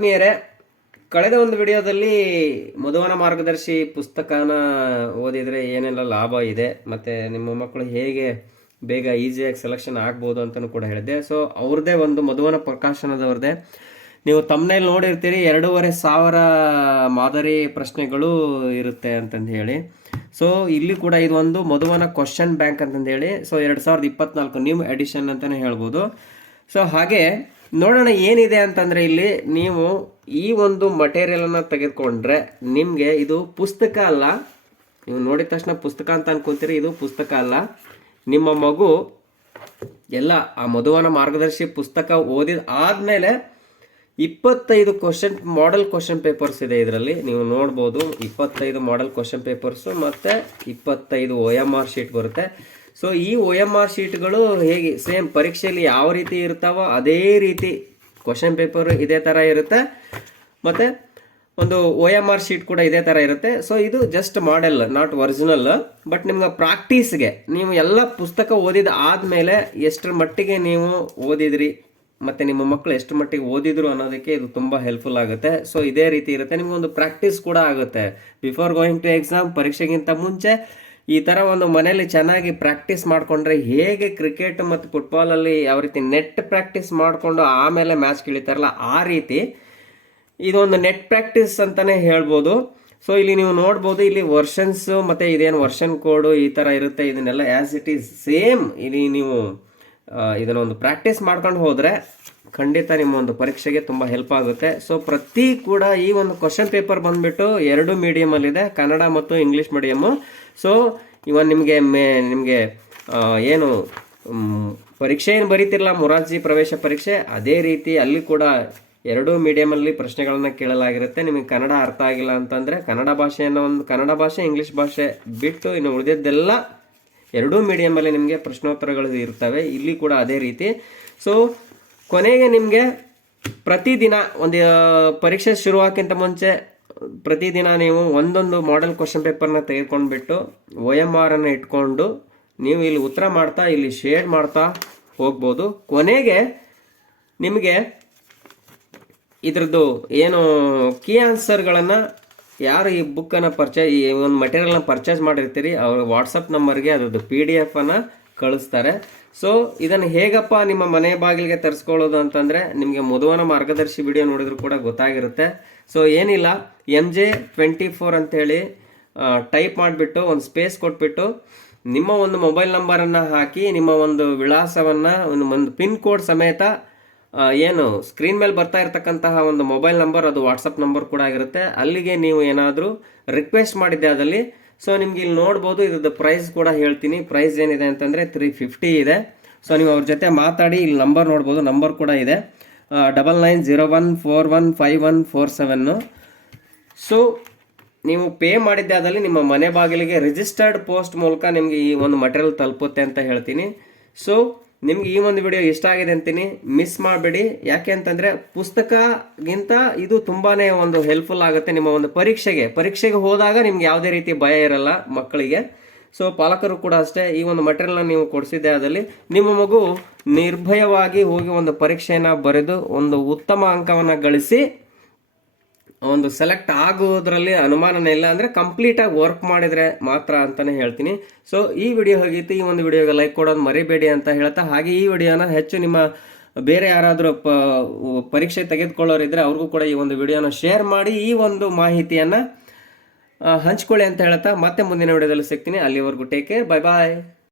ಆತ್ಮೀಯರೇ, ಕಳೆದ ಒಂದು ವಿಡಿಯೋದಲ್ಲಿ ಮಧುವನ ಮಾರ್ಗದರ್ಶಿ ಪುಸ್ತಕನ ಓದಿದರೆ ಏನೆಲ್ಲ ಲಾಭ ಇದೆ, ಮತ್ತು ನಿಮ್ಮ ಮಕ್ಕಳು ಹೇಗೆ ಬೇಗ ಈಸಿಯಾಗಿ ಸೆಲೆಕ್ಷನ್ ಆಗ್ಬೋದು ಅಂತಲೂ ಕೂಡ ಹೇಳಿದೆ ಸೊ ಅವ್ರದ್ದೇ ಒಂದು ಮಧುವನ ಪ್ರಕಾಶನದವ್ರದ್ದೇ. ನೀವು ತಮ್ಮನೇಲಿ ನೋಡಿರ್ತೀರಿ, ಎರಡೂವರೆ ಸಾವಿರ ಮಾದರಿ ಪ್ರಶ್ನೆಗಳು ಇರುತ್ತೆ ಅಂತಂದು ಹೇಳಿ. ಸೊ ಇಲ್ಲಿ ಕೂಡ ಇದು ಒಂದು ಮಧುವನ ಕ್ವಶನ್ ಬ್ಯಾಂಕ್ ಅಂತಂದು ಹೇಳಿ. ಸೊ ಎರಡು ಸಾವಿರದ ಇಪ್ಪತ್ನಾಲ್ಕು ನ್ಯೂ ಎಡಿಷನ್ ಅಂತಲೇ ಹೇಳ್ಬೋದು. ಸೊ ಹಾಗೆ ನೋಡೋಣ ಏನಿದೆ ಅಂತಂದರೆ ಇಲ್ಲಿ ನೀವು ಈ ಒಂದು ಮಟೀರಿಯಲನ್ನು ತೆಗೆದುಕೊಂಡ್ರೆ ನಿಮಗೆ ಇದು ಪುಸ್ತಕ ಅಲ್ಲ. ನೀವು ನೋಡಿದ ತಕ್ಷಣ ಪುಸ್ತಕ ಅಂತ ಅನ್ಕೊಂತೀರಿ, ಇದು ಪುಸ್ತಕ ಅಲ್ಲ. ನಿಮ್ಮ ಮಗು ಎಲ್ಲ ಆ ಮಧುವನ ಮಾರ್ಗದರ್ಶಿ ಪುಸ್ತಕ ಓದಿದ ಆದಮೇಲೆ ಇಪ್ಪತ್ತೈದು ಕ್ವಶನ್ ಮಾಡೆಲ್ ಕ್ವಶನ್ ಪೇಪರ್ಸ್ ಇದೆ ಇದರಲ್ಲಿ. ನೀವು ನೋಡ್ಬೋದು ಇಪ್ಪತ್ತೈದು ಮಾಡೆಲ್ ಕ್ವಶನ್ ಪೇಪರ್ಸು ಮತ್ತು ಇಪ್ಪತ್ತೈದು ಒ ಎಂ ಆರ್ ಶೀಟ್ ಬರುತ್ತೆ. ಸೊ ಈ ಒ ಎಂ ಆರ್ ಶೀಟ್ಗಳು ಹೇಗೆ ಸೇಮ್ ಪರೀಕ್ಷೆಯಲ್ಲಿ ಯಾವ ರೀತಿ ಇರ್ತಾವೋ ಅದೇ ರೀತಿ ಕ್ವಶನ್ ಪೇಪರ್ ಇದೇ ಥರ ಇರುತ್ತೆ. ಮತ್ತು ಒಂದು ಒ ಎಂ ಆರ್ ಶೀಟ್ ಕೂಡ ಇದೇ ಥರ ಇರುತ್ತೆ. ಸೊ ಇದು just model not original but ನಿಮ್ಗೆ ಪ್ರಾಕ್ಟೀಸ್ಗೆ ನೀವು ಎಲ್ಲ ಪುಸ್ತಕ ಓದಿದ ಆದಮೇಲೆ ಎಷ್ಟರ ಮಟ್ಟಿಗೆ ನೀವು ಓದಿದ್ರಿ, ಮತ್ತು ನಿಮ್ಮ ಮಕ್ಕಳು ಎಷ್ಟು ಮಟ್ಟಿಗೆ ಓದಿದ್ರು ಅನ್ನೋದಕ್ಕೆ ಇದು ತುಂಬ ಹೆಲ್ಪ್ಫುಲ್ ಆಗುತ್ತೆ. ಸೊ ಇದೇ ರೀತಿ ಇರುತ್ತೆ. ನಿಮ್ಗೆ ಒಂದು ಪ್ರಾಕ್ಟೀಸ್ ಕೂಡ ಆಗುತ್ತೆ. ಬಿಫೋರ್ ಗೋಯಿಂಗ್ ಟು ಎಕ್ಸಾಮ್ ಪರೀಕ್ಷೆಗಿಂತ ಮುಂಚೆ ಈ ಥರ ಒಂದು ಮನೆಯಲ್ಲಿ ಚೆನ್ನಾಗಿ ಪ್ರಾಕ್ಟೀಸ್ ಮಾಡಿಕೊಂಡ್ರೆ ಹೇಗೆ ಕ್ರಿಕೆಟ್ ಮತ್ತು ಫುಟ್ಬಾಲಲ್ಲಿ ಯಾವ ರೀತಿ ನೆಟ್ ಪ್ರಾಕ್ಟೀಸ್ ಮಾಡಿಕೊಂಡು ಆಮೇಲೆ ಮ್ಯಾಚ್ ಕಿಳಿತಾರಲ್ಲ ಆ ರೀತಿ ಇದೊಂದು ನೆಟ್ ಪ್ರಾಕ್ಟೀಸ್ ಅಂತಲೇ ಹೇಳ್ಬೋದು. ಸೊ ಇಲ್ಲಿ ನೀವು ನೋಡ್ಬೋದು ಇಲ್ಲಿ ವರ್ಷನ್ಸು ಮತ್ತು ಇದೇನು ವರ್ಷನ್ ಕೋಡು ಈ ಥರ ಇರುತ್ತೆ, ಇದನ್ನೆಲ್ಲ ಆ್ಯಸ್ ಇಟ್ ಈಸ್ ಸೇಮ್ ಇಲ್ಲಿ ನೀವು ಇದನ್ನ ಒಂದು ಪ್ರಾಕ್ಟೀಸ್ ಮಾಡ್ಕೊಂಡು ಹೋದರೆ ಖಂಡಿತ ನಿಮ್ಮ ಒಂದು ಪರೀಕ್ಷೆಗೆ ತುಂಬ ಹೆಲ್ಪ್ ಆಗುತ್ತೆ. ಸೊ ಪ್ರತಿ ಕೂಡ ಈ ಒಂದು ಕ್ವಶನ್ ಪೇಪರ್ ಬಂದುಬಿಟ್ಟು ಎರಡು ಮೀಡಿಯಮಲ್ಲಿದೆ ಕನ್ನಡ ಮತ್ತು ಇಂಗ್ಲೀಷ್ ಮೀಡಿಯಮ್ಮು ಸೊ ಇವನ್ ನಿಮಗೆ ಮೇ, ನಿಮಗೆ ಏನು ಪರೀಕ್ಷೆ ಏನು ಬರೀತಿರಲ್ಲ ಮೊರಾರ್ಜಿ ಪ್ರವೇಶ ಪರೀಕ್ಷೆ, ಅದೇ ರೀತಿ ಅಲ್ಲಿ ಕೂಡ ಎರಡೂ ಮೀಡಿಯಮಲ್ಲಿ ಪ್ರಶ್ನೆಗಳನ್ನು ಕೇಳಲಾಗಿರುತ್ತೆ. ನಿಮಗೆ ಕನ್ನಡ ಅರ್ಥ ಆಗಿಲ್ಲ ಅಂತಂದರೆ ಕನ್ನಡ ಭಾಷೆಯನ್ನು ಒಂದು, ಕನ್ನಡ ಭಾಷೆ ಇಂಗ್ಲೀಷ್ ಭಾಷೆ ಬಿಟ್ಟು ಇನ್ನು ಉಳಿದಿದ್ದೆಲ್ಲ ಎರಡೂ ಮೀಡಿಯಮಲ್ಲಿ ನಿಮಗೆ ಪ್ರಶ್ನೋತ್ತರಗಳು ಇರ್ತವೆ. ಇಲ್ಲಿ ಕೂಡ ಅದೇ ರೀತಿ. ಸೊ ಕೊನೆಗೆ ನಿಮಗೆ ಪ್ರತಿದಿನ ಒಂದು ಪರೀಕ್ಷೆ ಶುರುವಾಕ್ಕಿಂತ ಮುಂಚೆ ಪ್ರತಿದಿನ ನೀವು ಒಂದೊಂದು ಮಾಡೆಲ್ ಕ್ವಶನ್ ಪೇಪರ್ನ ತೆಗೆದುಕೊಂಡ್ಬಿಟ್ಟು ಒ ಎಂ ಆರನ್ನು ಇಟ್ಕೊಂಡು ನೀವು ಇಲ್ಲಿ ಉತ್ತರ ಮಾಡ್ತಾ, ಇಲ್ಲಿ ಶೇಡ್ ಮಾಡ್ತಾ ಹೋಗ್ಬೋದು. ಕೊನೆಗೆ ನಿಮಗೆ ಇದ್ರದ್ದು ಏನು ಕೀ ಆನ್ಸರ್ಗಳನ್ನು ಯಾರು ಈ ಬುಕ್ಕನ್ನು ಪರ್ಚೇಸ್ ಈ ಒಂದು ಮಟೀರಿಯಲ್ನ ಪರ್ಚೇಸ್ ಮಾಡಿರ್ತೀರಿ, ಅವ್ರ ವಾಟ್ಸಪ್ ನಂಬರ್ಗೆ ಅದರದ್ದು ಪಿ ಡಿ ಎಫನ್ನು ಕಳಿಸ್ತಾರೆ. ಸೊ ಇದನ್ನು ಹೇಗಪ್ಪ ನಿಮ್ಮ ಮನೆ ಬಾಗಿಲಿಗೆ ತರಿಸ್ಕೊಳ್ಳೋದು ಅಂತಂದರೆ, ನಿಮಗೆ ಮಧುವನ ಮಾರ್ಗದರ್ಶಿ ವಿಡಿಯೋ ನೋಡಿದ್ರು ಕೂಡ ಗೊತ್ತಾಗಿರುತ್ತೆ. ಸೊ ಏನಿಲ್ಲ ಎಂ ಜೆ ಟ್ವೆಂಟಿ ಫೋರ್ ಅಂತೇಳಿ ಟೈಪ್ ಮಾಡಿಬಿಟ್ಟು, ಒಂದು ಸ್ಪೇಸ್ ಕೊಟ್ಬಿಟ್ಟು, ನಿಮ್ಮ ಒಂದು ಮೊಬೈಲ್ ನಂಬರನ್ನು ಹಾಕಿ, ನಿಮ್ಮ ಒಂದು ವಿಳಾಸವನ್ನು, ಒಂದು ಒಂದು ಪಿನ್ ಕೋಡ್ ಸಮೇತ ಏನು ಸ್ಕ್ರೀನ್ ಮೇಲೆ ಬರ್ತಾ ಇರತಕ್ಕಂತಹ ಒಂದು ಮೊಬೈಲ್ ನಂಬರ್ ಅದು ವಾಟ್ಸಪ್ ನಂಬರ್ ಕೂಡ ಆಗಿರುತ್ತೆ. ಅಲ್ಲಿಗೆ ನೀವು ಏನಾದರೂ ರಿಕ್ವೆಸ್ಟ್ ಮಾಡಿದ್ದೆ ಅದರಲ್ಲಿ. ಸೊ ನಿಮ್ಗೆ ಇಲ್ಲಿ ನೋಡ್ಬೋದು, ಇದ್ರದ್ದು ಪ್ರೈಸ್ ಕೂಡ ಹೇಳ್ತೀನಿ. ಪ್ರೈಸ್ ಏನಿದೆ ಅಂತಂದರೆ ತ್ರೀ ಫಿಫ್ಟಿ ಇದೆ. ಸೊ ನೀವು ಅವ್ರ ಜೊತೆ ಮಾತಾಡಿ, ಇಲ್ಲಿ ನಂಬರ್ ನೋಡ್ಬೋದು ನಂಬರ್ ಕೂಡ ಇದೆ. Double nine zero one four one five one four seven so ನೀವು ಪೇ ಮಾಡಿದ್ದೆ ಅದರಲ್ಲಿ ನಿಮ್ಮ ಮನೆ ಬಾಗಿಲಿಗೆ ರಿಜಿಸ್ಟರ್ಡ್ ಪೋಸ್ಟ್ ಮೂಲಕ ನಿಮಗೆ ಈ ಒಂದು ಮಟೀರಿಯಲ್ ತಲುಪುತ್ತೆ ಅಂತ ಹೇಳ್ತೀನಿ. ಸೊ ನಿಮ್ಗೆ ಈ ಒಂದು ವಿಡಿಯೋ ಇಷ್ಟ ಆಗಿದೆ ಅಂತೀನಿ. ಮಿಸ್ ಮಾಡಬೇಡಿ. ಯಾಕೆ ಅಂತಂದರೆ ಪುಸ್ತಕಗಿಂತ ಇದು ತುಂಬಾ ಒಂದು ಹೆಲ್ಪ್ಫುಲ್ ಆಗುತ್ತೆ ನಿಮ್ಮ ಒಂದು ಪರೀಕ್ಷೆಗೆ. ಪರೀಕ್ಷೆಗೆ ಹೋದಾಗ ನಿಮ್ಗೆ ಯಾವುದೇ ರೀತಿ ಭಯ ಇರಲ್ಲ ಮಕ್ಕಳಿಗೆ. ಸೊ ಪಾಲಕರು ಕೂಡ ಅಷ್ಟೇ ಈ ಒಂದು ಮಟೀರಿಯಲ್ನ ನೀವು ಕೊಡಿಸಿದ್ದೆ ಅದರಲ್ಲಿ ನಿಮ್ಮ ಮಗು ನಿರ್ಭಯವಾಗಿ ಹೋಗಿ ಒಂದು ಪರೀಕ್ಷೆಯನ್ನು ಬರೆದು ಒಂದು ಉತ್ತಮ ಅಂಕವನ್ನು ಗಳಿಸಿ ಒಂದು ಸೆಲೆಕ್ಟ್ ಆಗೋದ್ರಲ್ಲಿ ಅನುಮಾನನೇ ಇಲ್ಲ ಅಂದರೆ ಕಂಪ್ಲೀಟಾಗಿ ವರ್ಕ್ ಮಾಡಿದರೆ ಮಾತ್ರ ಅಂತಲೇ ಹೇಳ್ತೀನಿ. ಸೊ ಈ ವಿಡಿಯೋ ಹೋಗಿತ್ತು ಈ ಒಂದು ವಿಡಿಯೋಗೆ ಲೈಕ್ ಕೊಡೋದು ಮರಿಬೇಡಿ ಅಂತ ಹೇಳ್ತಾ, ಹಾಗೆ ಈ ವಿಡಿಯೋನ ಹೆಚ್ಚು ನಿಮ್ಮ ಬೇರೆ ಯಾರಾದರೂ ಪ, ಪರೀಕ್ಷೆ ತೆಗೆದುಕೊಳ್ಳೋರಿದ್ರೆ ಅವ್ರಿಗೂ ಕೂಡ ಈ ಒಂದು ವಿಡಿಯೋನ ಶೇರ್ ಮಾಡಿ, ಈ ಒಂದು ಮಾಹಿತಿಯನ್ನು ಹಂಚ್ಕೊಳ್ಳಿ ಅಂತ ಹೇಳ್ತಾ, ಮತ್ತೆ ಮುಂದಿನ ವಿಡಿಯೋದಲ್ಲಿ ಸಿಗ್ತೀನಿ. ಅಲ್ಲಿವರೆಗೂ ಟೇಕ್ ಕೇರ್ ಬೈ ಬಾಯ್